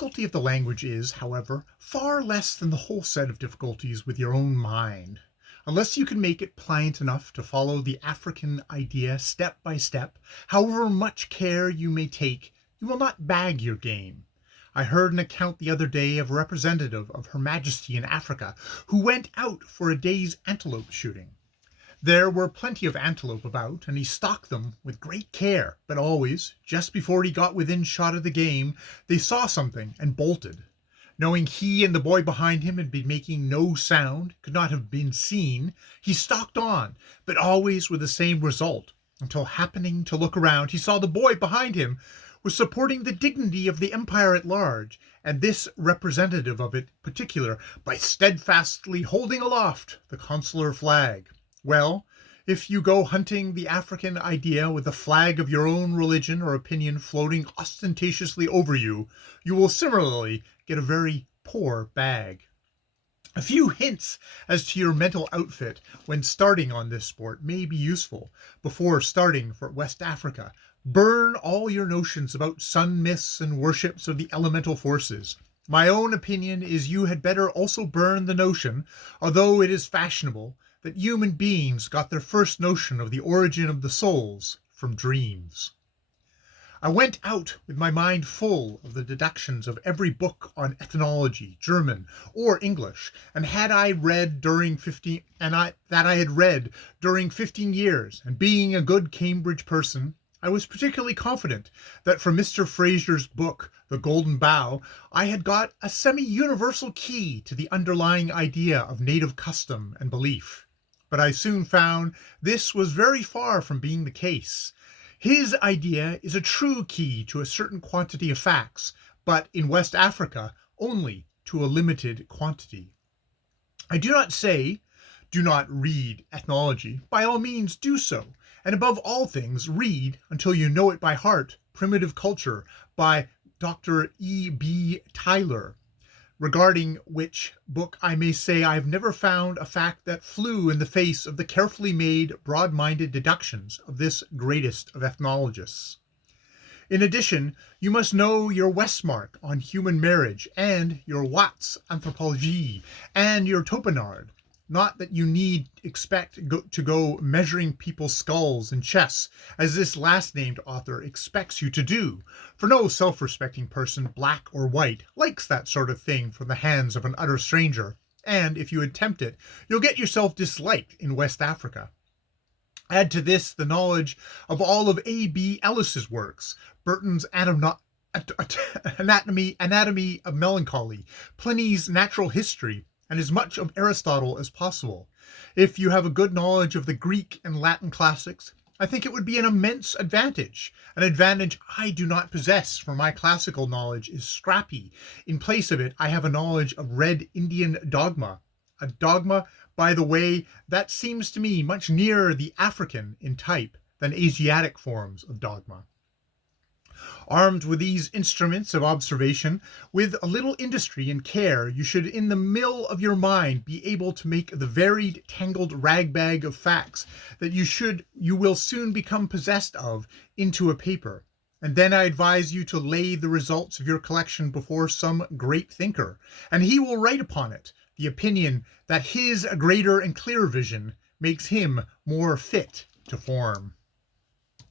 difficulty of the language is, however, far less than the whole set of difficulties with your own mind. Unless you can make it pliant enough to follow the African idea step by step, however much care you may take, you will not bag your game. I heard an account the other day of a representative of Her Majesty in Africa who went out for a day's antelope shooting. There were plenty of antelope about, and he stalked them with great care, but always, just before he got within shot of the game, they saw something and bolted. Knowing he and the boy behind him had been making no sound, could not have been seen, he stalked on, but always with the same result, until happening to look around, he saw the boy behind him was supporting the dignity of the empire at large, and this representative of it particular, by steadfastly holding aloft the consular flag. Well, if you go hunting the African idea with the flag of your own religion or opinion floating ostentatiously over you, you will similarly get a very poor bag. A few hints as to your mental outfit when starting on this sport may be useful. Before starting for West Africa, burn all your notions about sun myths and worships of the elemental forces. My own opinion is you had better also burn the notion, although it is fashionable, that human beings got their first notion of the origin of the souls from dreams. I went out with my mind full of the deductions of every book on ethnology, German or English, and that I had read during 15 years, and being a good Cambridge person, I was particularly confident that from Mr. Fraser's book, The Golden Bough, I had got a semi-universal key to the underlying idea of native custom and belief. But I soon found this was very far from being the case. His idea is a true key to a certain quantity of facts, but in West Africa only to a limited quantity. I do not say, do not read ethnology. By all means do so, and above all things read, until you know it by heart, Primitive Culture by Dr. E.B. Tyler, regarding which book I may say I have never found a fact that flew in the face of the carefully made, broad-minded deductions of this greatest of ethnologists. In addition, you must know your Westmark on human marriage, and your Watts Anthropologie, and your Topinard. Not that you need expect to go measuring people's skulls in chess, as this last-named author expects you to do, for no self-respecting person, black or white, likes that sort of thing from the hands of an utter stranger, and if you attempt it, you'll get yourself disliked in West Africa. Add to this the knowledge of all of A.B. Ellis's works, Burton's Anatomy of Melancholy, Pliny's Natural History, and as much of Aristotle as possible. If you have a good knowledge of the Greek and Latin classics, I think it would be an immense advantage, an advantage I do not possess, for my classical knowledge is scrappy. In place of it, I have a knowledge of Red Indian dogma, a dogma, by the way, that seems to me much nearer the African in type than Asiatic forms of dogma. Armed with these instruments of observation, with a little industry and care, you should in the mill of your mind be able to make the varied, tangled ragbag of facts that you will soon become possessed of into a paper. And then I advise you to lay the results of your collection before some great thinker, and he will write upon it the opinion that his greater and clearer vision makes him more fit to form.